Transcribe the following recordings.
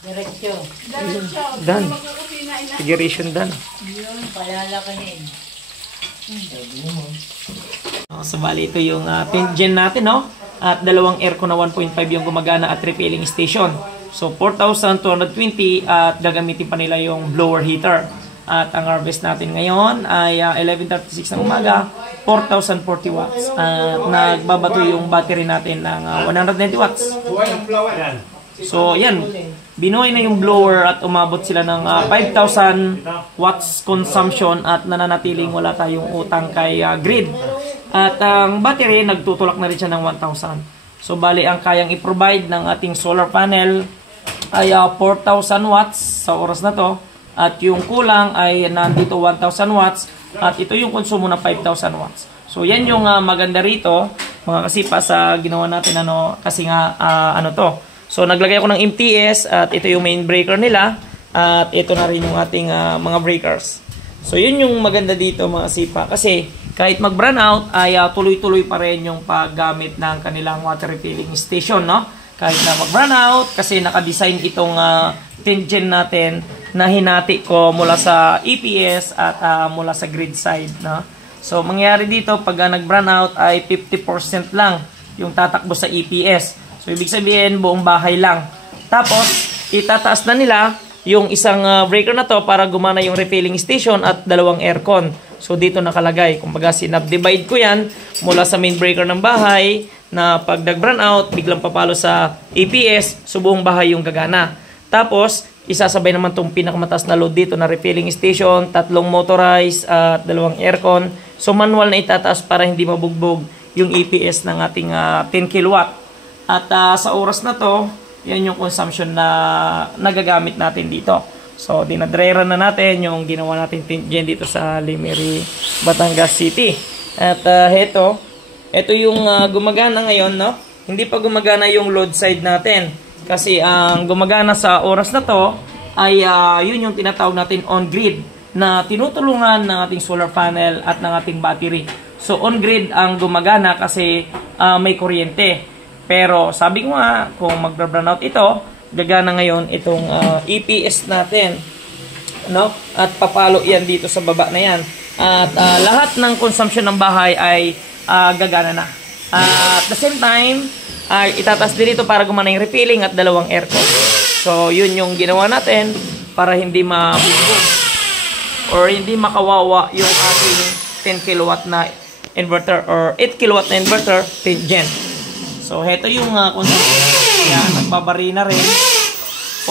Diretso. Dan. Configuration dan. Yun, palalakahin. So, bali ito yung gen natin, no? At dalawang aircon na 1.5 yung gumagana at refilling station. So, 4,220 at gagamitin pa nila yung blower heater. At ang harvest natin ngayon ay 11:36 ng umaga, 4,040 watts. At nagbabato yung battery natin ng 190 watts. So, yan. Binuhay na yung blower at umabot sila ng 5,000 watts consumption at nananatiling wala tayong utang kay grid. At ang battery, nagtutulak na rin siya ng 1,000. So, bali, ang kayang i-provide ng ating solar panel ay 4,000 watts sa oras na to. At yung kulang ay nandito 1,000 watts. At ito yung konsumo ng 5,000 watts. So, yan yung maganda rito, mga kasipa, sa ginawa natin, kasi nga, ano to. So, naglagay ako ng MTS at ito yung main breaker nila. At ito na rin yung ating mga breakers. So, yun yung maganda dito, mga kasipa. Kasi, kahit mag-burn out, ay tuloy-tuloy pa rin yung paggamit ng kanilang water refilling station, no? Kahit na mag-burn out, kasi naka-design itong gen natin na hinati ko mula sa EPS at mula sa grid side, no? So, mangyayari dito, pag nag-burn out, ay 50% lang yung tatakbo sa EPS. So, ibig sabihin, buong bahay lang. Tapos, itataas na nila yung isang breaker na to para gumana yung refilling station at dalawang aircon. So, dito nakalagay. Kumbaga, sinab-divide ko yan mula sa main breaker ng bahay na pag nag-burn out, biglang papalo sa EPS, so buong bahay yung gagana. Tapos, isasabay naman itong pinakamataas na load dito na refilling station, 3 motorized at 2 aircon. So, manual na itataas para hindi mabugbog yung EPS ng ating 10 kilowatt. At sa oras na to, yan yung consumption na nagagamit natin dito. So, dinadrera na natin yung ginawa natin dyan dito sa Lemery, Batangas City. At ito yung gumagana ngayon, no? Hindi pa gumagana yung load side natin. Kasi ang gumagana sa oras na to ay yun yung tinatawag natin on-grid na tinutulungan ng ating solar panel at ng ating battery. So, on-grid ang gumagana kasi may kuryente. Pero sabi ko nga, kung mag-burn out ito, gagana ngayon itong EPS natin. No? At papalo yan dito sa baba na yan. At lahat ng consumption ng bahay ay gagana na. At the same time, itataas din ito para gumana yung refilling at 2 aircon. So, yun yung ginawa natin para hindi mabugbog or hindi makawawa yung ating 10 kilowatt na inverter or 8 kilowatt na inverter, 10 gen. So, heto yung consumption. Yan, nagbabari na rin.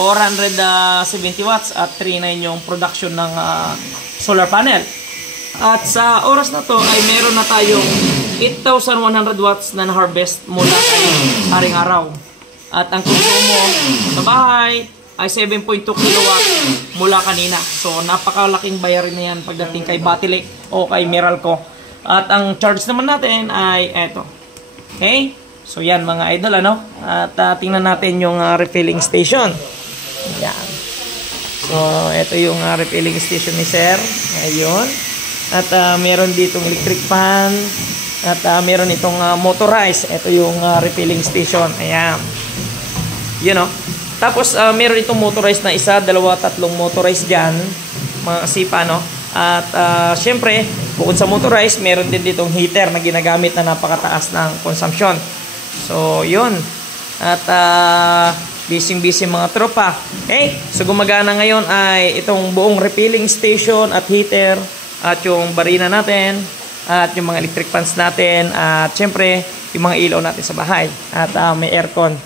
470 watts at 3.9 yung production ng solar panel. At sa oras na to ay meron na tayong 8,100 watts na na-harvest mula kay haring araw. At ang konsumo sa bahay ay 7.2 kilowatt mula kanina. So, napakalaking bayarin na yan pagdating kay Batilek o kay Meralco. At ang charge naman natin ay eto. Okay? So, yan mga idol, ano? At tingnan natin yung refilling station. Yan. So, ito yung refilling station ni Sir. Ayun. At meron ditong electric fan. At meron itong motorized. Ito yung refilling station. Ayan. Yun, no? Tapos, meron itong motorized na isa, 2, 3 motorized dyan. Mga kasipa, no? At, syempre, bukod sa motorized, meron din ditong heater na ginagamit na napakataas ng consumption. So, yun. At, busy-busy mga tropa. Okay? So, gumagana ngayon ay itong buong refilling station at heater at yung barina natin at yung mga electric fans natin at syempre, yung mga ilaw natin sa bahay. At may aircon.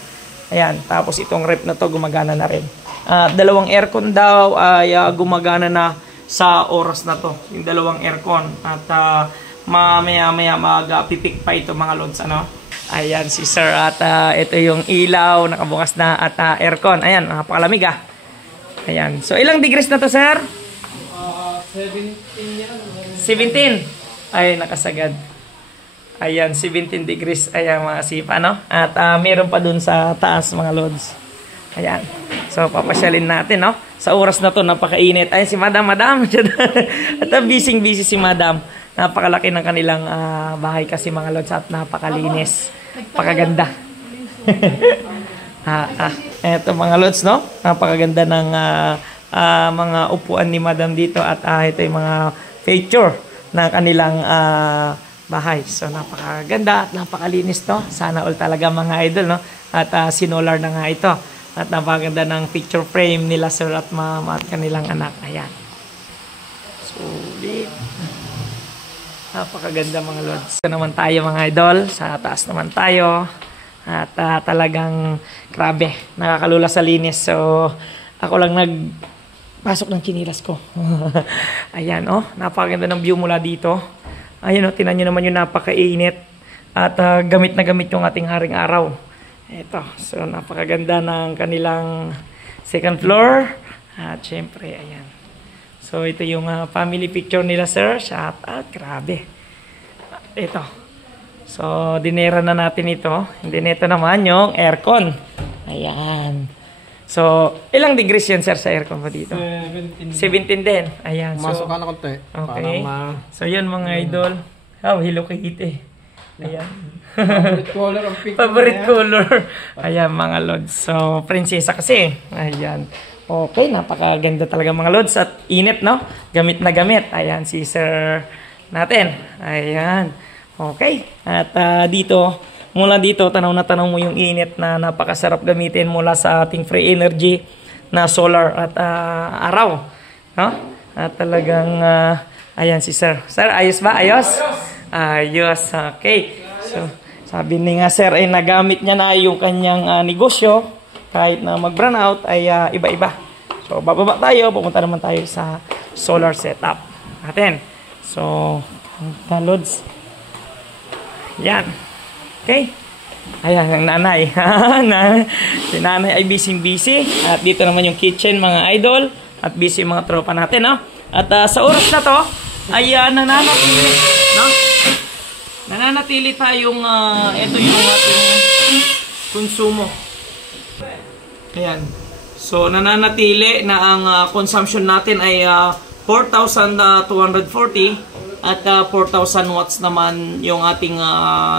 Ayan. Tapos, itong rep na to gumagana na rin. 2 aircon daw ay gumagana na sa oras na to. Yung 2 aircon. At mamaya-maya mag-pipik pa ito mga loads, ano? Ayan si Sir at ito yung ilaw, nakabukas na at aircon. Ayan, napakalamig Ayan. So, ilang degrees na to, Sir? 17 yan. 17. Ay, nakasagad. Ayan, 17 degrees. Ayan, mga sipa, no? At meron pa dun sa taas, mga loads. Ayan. So, papasyalin natin, no? Sa oras na to, napakainit. Ayan, si Madam. At busy-busy si Madam. Napakalaki ng kanilang bahay kasi mga lods at napakalinis. Napakaganda. Eto mga lods, no? Napakaganda ng mga upuan ni Madam dito at ito yung mga feature ng kanilang bahay. So napakaganda at napakalinis to. Sana all talaga mga idol, no? At sinolar na nga ito. At napakaganda ng picture frame nila sir at mama at kanilang anak. Ayan. Sulit. Napakaganda mga lods. Ito naman tayo mga idol. Sa taas naman tayo. At talagang grabe. Nakakalula sa linis. So ako lang nagpasok ng chinilas ko. Ayan oh. Napakaganda ng view mula dito. Ayan oh. Tinan nyo naman yung napakainit. At gamit na gamit yung ating haring araw. Ito. So napakaganda ng kanilang second floor. At syempre ayan. So, ito yung family picture nila, sir. Shout out. Grabe. Ito. So, dinera na natin ito. Hindi nito naman yung aircon. Ayan. So, ilang degrees yan, sir, sa aircon mo dito? 17 din. Ayan. Masok ka na konti. Okay. So, yan mga idol. Oh, Hello Kitty. Ayan. Favorite color ang pink. Favorite color. Ayan, mga lods. So, prinsesa kasi. Ayan. Okay, napakaganda talaga mga lods at init, no? Gamit na gamit. Ayan, si sir natin. Ayan. Okay. At dito, mula dito, tanaw na tanaw mo yung init na napakasarap gamitin mula sa ating free energy na solar at araw. No? At talagang, ayan si sir. Sir, ayos ba? Ayos? Ayos. Okay. So, sabi ni nga sir, ay nagamit niya na yung kanyang negosyo. Kahit na mag-brown out ay iba-iba. So, bababa tayo. Pumunta naman tayo sa solar setup natin. So, loads. Yan. Okay. Ayan, ang nanay. Si nanay ay busy-busy. At dito naman yung kitchen, mga idol. At busy yung mga tropa natin, no? At sa oras na to, ay nananatili, no? Nananatili tayong, ito yung ating konsumo. Ayan. So, nananatili na ang consumption natin ay 4,240 at 4,000 watts naman yung ating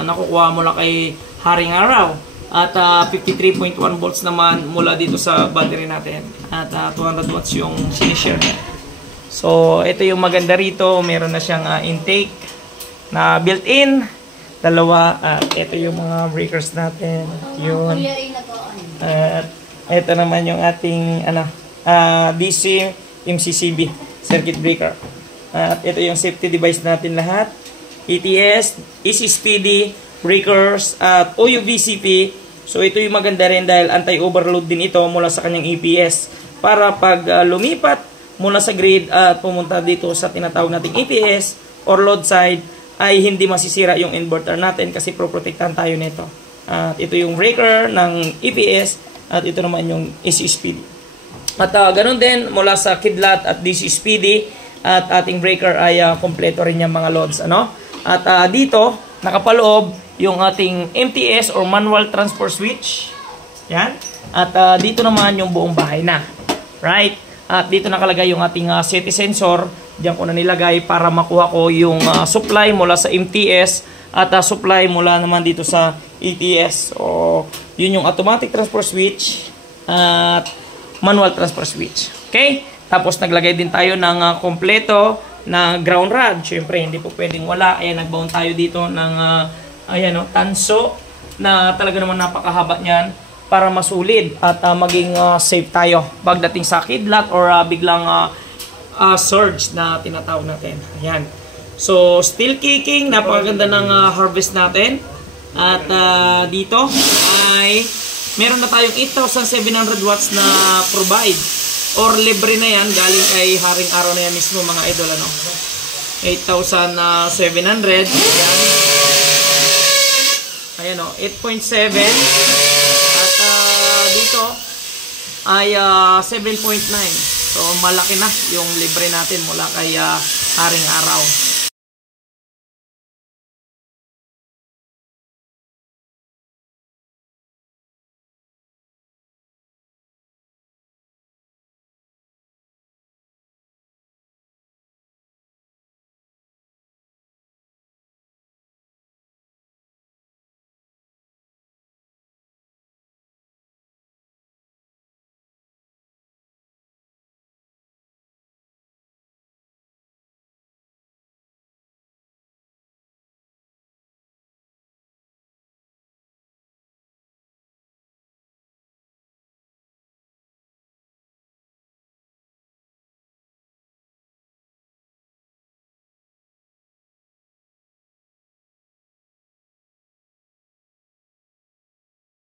nakukuha mula kay Haring Araw. At 53.1 volts naman mula dito sa battery natin. At 200 watts yung sinishare niya. So, ito yung maganda rito. Meron na siyang intake na built-in. Dalawa. At ito yung mga breakers natin. Yun. At ito naman yung ating DC MCCB circuit breaker. At ito yung safety device natin lahat. ETS, easy speedy, breakers, at OUVCP. So ito yung maganda rin dahil anti-overload din ito mula sa kanyang EPS. Para pag lumipat mula sa grid at pumunta dito sa tinatawag nating EPS or load side ay hindi masisira yung inverter natin kasi pro-protectan tayo nito. At ito yung breaker ng EPS. At ito naman yung AC Speedy. At ganun din mula sa Kidlat at DC Speedy at ating breaker ay kompleto rin yung mga loads. Ano? At dito, nakapaloob yung ating MTS or manual transfer switch. Yan. At dito naman yung buong bahay na. Right? At dito nakalagay yung ating SETI sensor. Diyan ko na nilagay para makuha ko yung supply mula sa MTS at supply mula naman dito sa ETS. So, yun yung automatic transfer switch at manual transfer switch. Okay? Tapos naglagay din tayo ng kompleto na ground rod. Siyempre, hindi po pwedeng wala. Ayan, nagbound tayo dito ng tanso na talaga naman napakahaba niyan para masulid at maging safe tayo pagdating sa kidlat or biglang surge na tinatawag natin. Ayan. So, steel kicking, napakaganda ng harvest natin. At dito ay meron na tayong 8,700 watts na provide. Or libre na yan, galing kay Haring Araw na yan mismo mga idol. 8,700. Ayan. Ayan o, 8.7. At dito ay 7.9. So, malaki na yung libre natin mula kay Haring Araw.